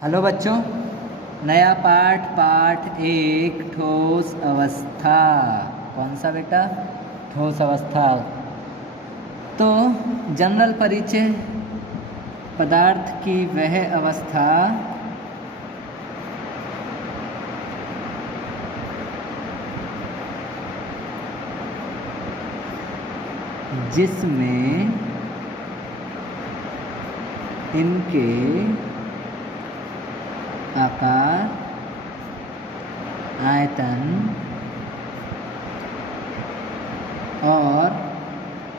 Hello बच्चों, नया पाठ पाठ एक ठोस अवस्था। कौन सा बेटा? ठोस अवस्था। तो जनरल परिचय, पदार्थ की वह अवस्था जिसमें इनके आकार, आयतन और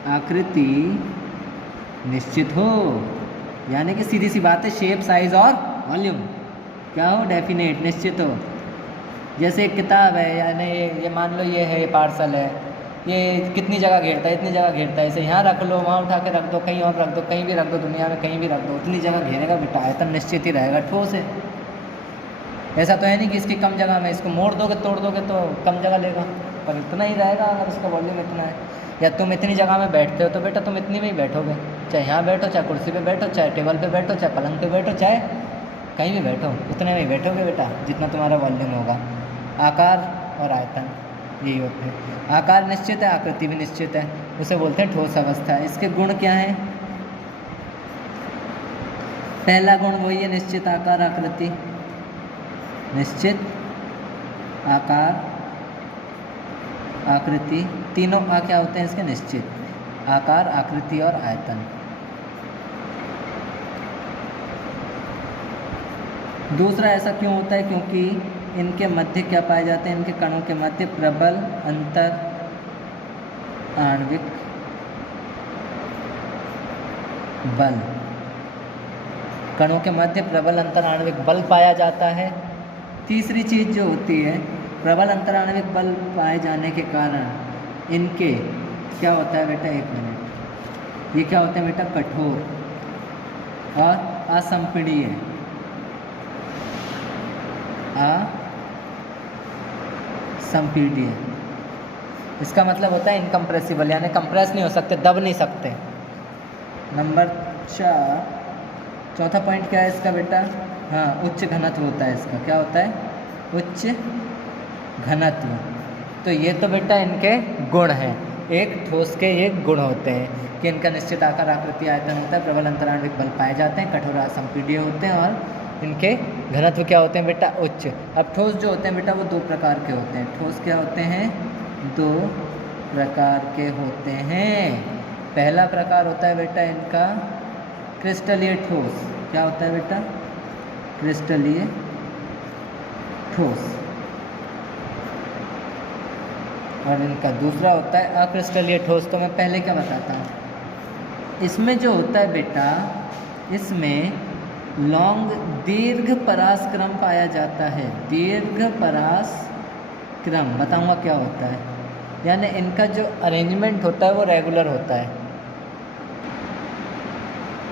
आकृति निश्चित हो। यानी कि सीधी सी बात है, शेप, साइज और वॉल्यूम क्या हो? डेफिनेट, निश्चित हो। जैसे एक किताब है, यानी ये मान लो ये है, ये पार्सल है, ये कितनी जगह घेरता है? इतनी जगह घेरता है। इसे यहाँ रख लो, वहाँ उठा के रख दो, कहीं और रख दो, कहीं भी रख दो, दुनिया में कहीं भी रख दो, उतनी जगह घेरेगा बेटा। आयतन निश्चित ही रहेगा, ठोस है। ऐसा तो है नहीं कि इसकी कम जगह में इसको मोड़ दोगे, तोड़ दोगे तो कम जगह लेगा, पर इतना ही रहेगा अगर इसका वॉल्यूम इतना है। या तुम इतनी जगह में बैठते हो तो बेटा तुम इतनी में ही बैठोगे, चाहे यहाँ बैठो, चाहे कुर्सी पे बैठो, चाहे टेबल पे बैठो, चाहे पलंग पे बैठो, चाहे कहीं भी बैठो, उतने में ही बैठोगे बेटा जितना तुम्हारा वॉल्यूम होगा। आकार और आयतन यही होते हैं। आकार निश्चित है, आकृति भी निश्चित है, उसे बोलते हैं ठोस अवस्था। इसके गुण क्या हैं? पहला गुण वही है, निश्चित आकार आकृति। निश्चित आकार आकृति, तीनों क्या होते हैं इसके? निश्चित आकार, आकृति और आयतन। दूसरा, ऐसा क्यों होता है? क्योंकि इनके मध्य क्या पाए जाते हैं? इनके कणों के मध्य प्रबल अंतर आणविक बल। कणों के मध्य प्रबल अंतर आणविक बल पाया जाता है। तीसरी चीज़ जो होती है, प्रबल अंतर आणविक बल पाए जाने के कारण इनके क्या होता है बेटा? एक मिनट, ये क्या होते हैं बेटा? कठोर और असंपीड्य। असंपीड्य इसका मतलब होता है इनकम्प्रेसिबल, यानी कंप्रेस नहीं हो सकते, दब नहीं सकते। नंबर 4, चौथा पॉइंट क्या है इसका बेटा? हाँ, उच्च घनत्व होता है इसका। क्या होता है? उच्च घनत्व। तो ये तो बेटा इनके गुण हैं। एक ठोस के ये गुण होते हैं कि इनका निश्चित आकार, आकृति, आयतन होता है, प्रबल अंतर आणविक बल पाए जाते हैं, कठोर असंपीड्य होते हैं और इनके घनत्व क्या होते हैं बेटा? उच्च। अब ठोस जो होते हैं बेटा वो दो प्रकार के होते हैं। ठोस क्या होते हैं? दो प्रकार के होते हैं। पहला प्रकार होता है बेटा इनका क्रिस्टलीय ठोस। क्या होता है बेटा? क्रिस्टलीय ठोस। और इनका दूसरा होता है अक्रिस्टलीय ठोस। तो मैं पहले क्या बताता हूँ। इसमें जो होता है बेटा, इसमें दीर्घ परासक्रम पाया जाता है। दीर्घ परासक्रम बताऊंगा क्या होता है। यानी इनका जो अरेंजमेंट होता है वो रेगुलर होता है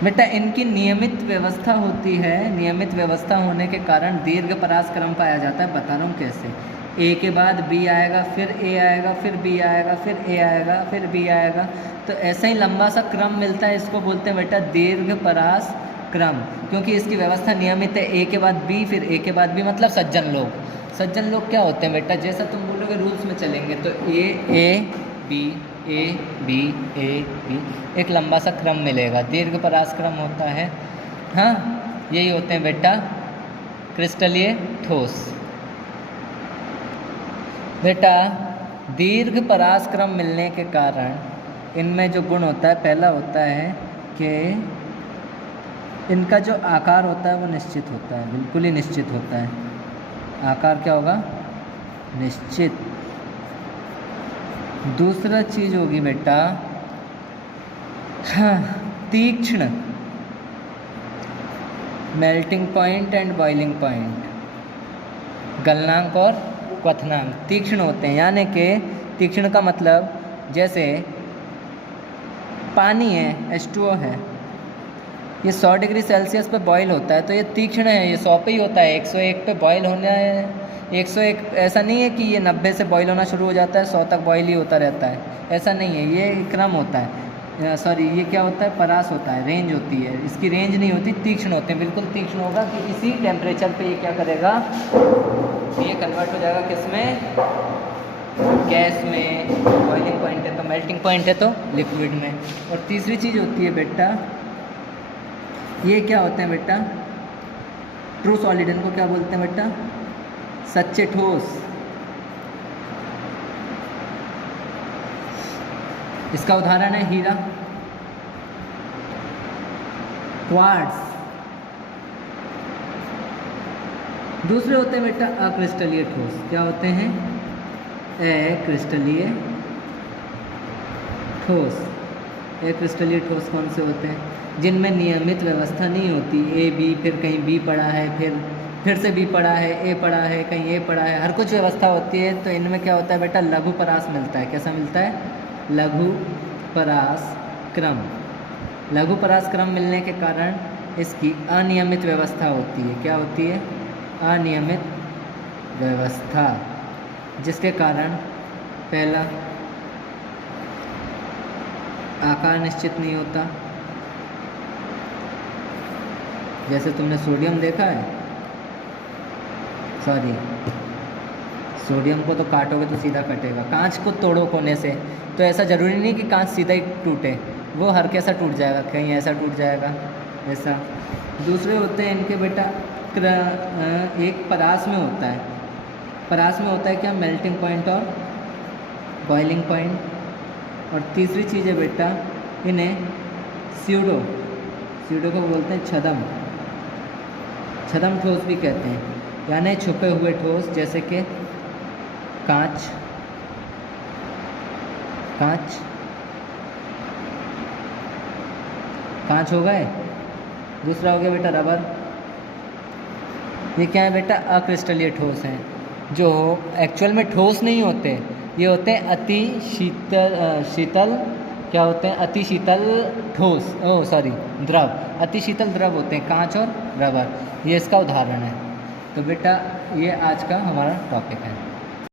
बेटा। इनकी नियमित व्यवस्था होती है। नियमित व्यवस्था होने के कारण दीर्घ परासक्रम पाया जाता है। बता रहा हूँ कैसे। ए के बाद बी आएगा, फिर ए आएगा, फिर बी आएगा, फिर ए आएगा, फिर बी आएगा। तो ऐसा ही लंबा सा क्रम मिलता है, इसको बोलते हैं बेटा दीर्घ परासक्रम, क्योंकि इसकी व्यवस्था नियमित है। ए के बाद बी, फिर ए के बाद बी, मतलब सज्जन लोग। सज्जन लोग क्या होते हैं बेटा? जैसा तुम बोलोगे रूल्स में चलेंगे तो A B, A B, A B, एक लंबा सा क्रम मिलेगा, दीर्घ परासक्रम होता है। हाँ, यही होते हैं बेटा क्रिस्टलीय ठोस। बेटा दीर्घ परासक्रम मिलने के कारण इनमें जो गुण होता है, पहला होता है कि इनका जो आकार होता है वो निश्चित होता है, बिल्कुल ही निश्चित होता है। आकार क्या होगा? निश्चित। दूसरा चीज़ होगी बेटा, हाँ, तीक्ष्ण। Melting point and boiling point, गलनांक और क्वथनांक तीक्ष्ण होते हैं। यानी कि तीक्ष्ण का मतलब, जैसे पानी है, H2O है, ये 100 डिग्री सेल्सियस पे बॉईल होता है तो ये तीक्ष्ण है, ये 100 पे ही होता है। 101 पे बॉईल होना है, 101 ऐसा नहीं है कि ये 90 से बॉईल होना शुरू हो जाता है, 100 तक बॉईल ही होता रहता है, ऐसा नहीं है। ये क्रम होता है। सॉरी ये क्या होता है, परास होता है, रेंज होती है, इसकी रेंज नहीं होती, तीक्ष्ण होते हैं, बिल्कुल तीक्ष्ण होगा कि इसी टेम्परेचर पे ये क्या करेगा, ये कन्वर्ट हो जाएगा किस में, गैस में, बॉइलिंग पॉइंट है तो मेल्टिंग पॉइंट है तो लिक्विड में। और तीसरी चीज़ होती है बेटा, ये क्या होते हैं बेटा, ट्रू सॉलिड, इनको क्या बोलते हैं बेटा, सच्चे ठोस। इसका उदाहरण है हीरा, क्वार्ट्ज। दूसरे होते हैं बेटा अक्रिस्टलीय ठोस। क्या होते हैं, अक्रिस्टलीय ठोस। अक्रिस्टलीय ठोस कौन से होते हैं, जिनमें नियमित व्यवस्था नहीं होती, ए बी, फिर कहीं बी पड़ा है, फिर से बी पड़ा है, ए पड़ा है, कहीं ए पड़ा है, हर कुछ व्यवस्था होती है। तो इनमें क्या होता है बेटा, लघु परास मिलता है। कैसा मिलता है, लघु परास क्रम। लघु परास क्रम मिलने के कारण इसकी अनियमित व्यवस्था होती है। क्या होती है, अनियमित व्यवस्था, जिसके कारण पहला आकार निश्चित नहीं होता। जैसे तुमने सोडियम देखा है, सॉरी सोडियम को तो काटोगे तो सीधा कटेगा, कांच को तोड़ो कोने से तो ऐसा ज़रूरी नहीं कि कांच सीधा ही टूटे, वो हर कैसा टूट जाएगा, कहीं ऐसा टूट जाएगा ऐसा। दूसरे होते हैं इनके बेटा, एक परास में होता है, परास में होता है क्या, मेल्टिंग पॉइंट और बॉइलिंग पॉइंट। और तीसरी चीज़ है बेटा, इन्हें स्यूडो को बोलते हैं छदम, छदम ठोस भी कहते हैं, यानी छुपे हुए ठोस, जैसे कि कांच हो गए। दूसरा हो गया बेटा रबर। ये क्या है बेटा, अक्रिस्टलीय ठोस हैं, जो एक्चुअल में ठोस नहीं होते, ये होते हैं अति शीतल क्या होते हैं, अति शीतल ठोस, द्रव, अति शीतल द्रव होते हैं कांच और रबर। ये इसका उदाहरण है। तो बेटा ये आज का हमारा टॉपिक है।